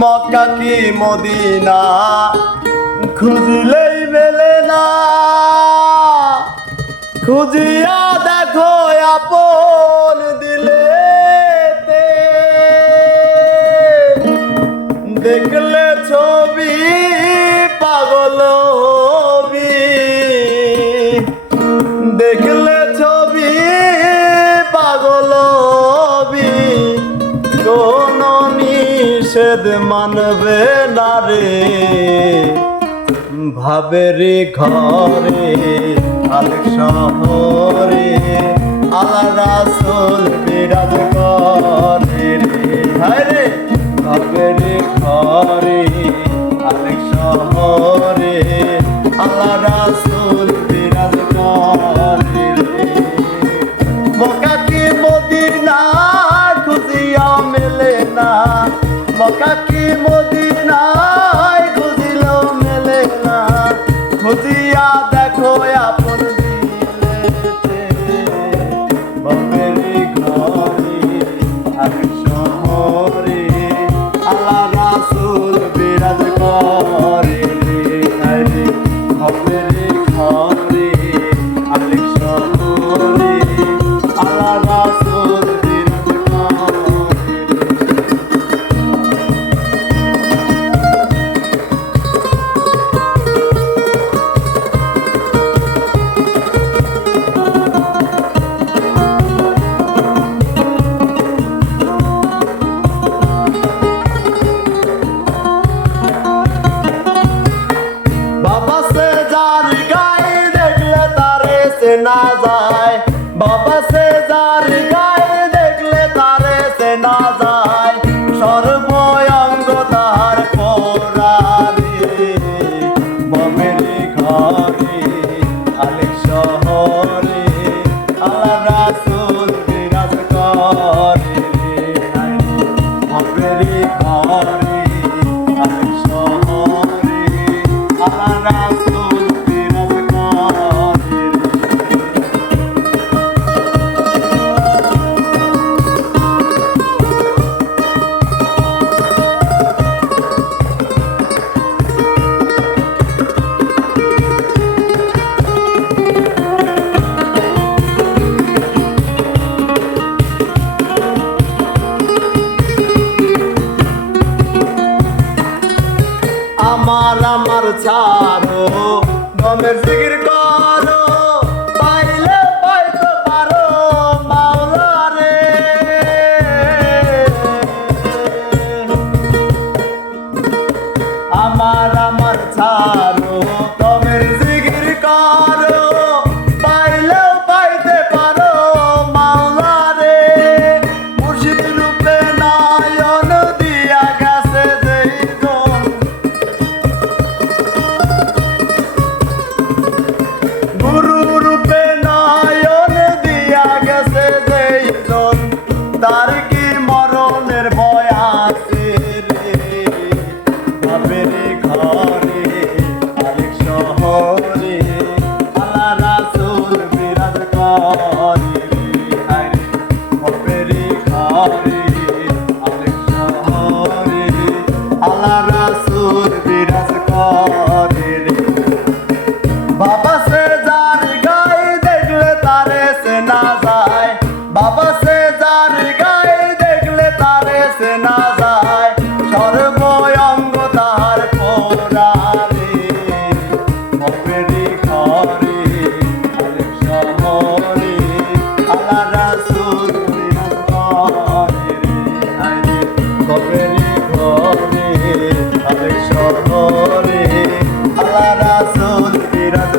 মক্কা কি মদিনা খুঁজলেই মেলে না, খুঁজিয়া দেখো আপন দিলেতে, দেখলে ছবি পাগল হবি, দেখলে ছবি পাগল হবি, কোন নিষেধ মানবে না রে। ভাবেরি ঘরে আলেক শহরে আল্লাহ রাসূল বিরাজ করে রে। হায় রে ভাবেরি ঘরে আলেক শহরে আল্লাহ রাসূল বিরাজ করে রে। মক্কা কি মদিনা খুঁজিয়া মেলে না, মক্কা কি মদিনা খুঁজিলেও মেলে না, খুঁজিয়া দেখো আপন দিলেতে, বাপেরি ঘরে আলেক শহরে আল্লাহ রাসূল বিরাজ করে রে। বাপেরি ঘরে আলেক শহরে আল্লাহ রাসূল বিরাজ করে। বাবা সে যার গায়ে দেখলে তারে চেনা যায়, বাবা সে যার গায়ে দেখলে তারে চেনা যায়, সর্বঙ্গ তার পোড়ারে। বাপেরি ঘরে আলেক শহরে আল্লাহ রাসূল বিরাজ করে রে। বাপেরি ঘরে আলেক শহরে আল্লাহ রাসূল বিরাজ করে রে। আমার ছাড়ো দমের জিকির করো, পাইলে পাইতে পারো মাওলা রে। আমার ছাড়ো দমের জিকির করো, পাইলেও পাইতে পারো মাওলা রে। মুর্শিদ রূপে নয়ন দিয়া গেছে যেইজন, গুরু রূপে নয়ন দিয়া গেছে যেইজন, তার কি মরণের ভয় আছে রে। বাপেরি ঘরে আলেক শহরে আল্লাহ রাসূল বিরাজ করে রে। বাপেরি ঘরে আলেক শহরে আল্লাহ রাসূল বিরাজ করে রে। বাবা সে যার গায়ে দেখলে তারে চেনা যায়, বাবা সে যার গায়ে দেখলে তারে চেনা যায়, সর্বঙ্গ তার পোড়ারে। বাপেরি ঘরে আলেক শহরে আল্লাহ রাসূল বিরাজ করে রে। বাপেরি ঘরে আলেক শহরে আল্লাহ রাসূল বিরাজ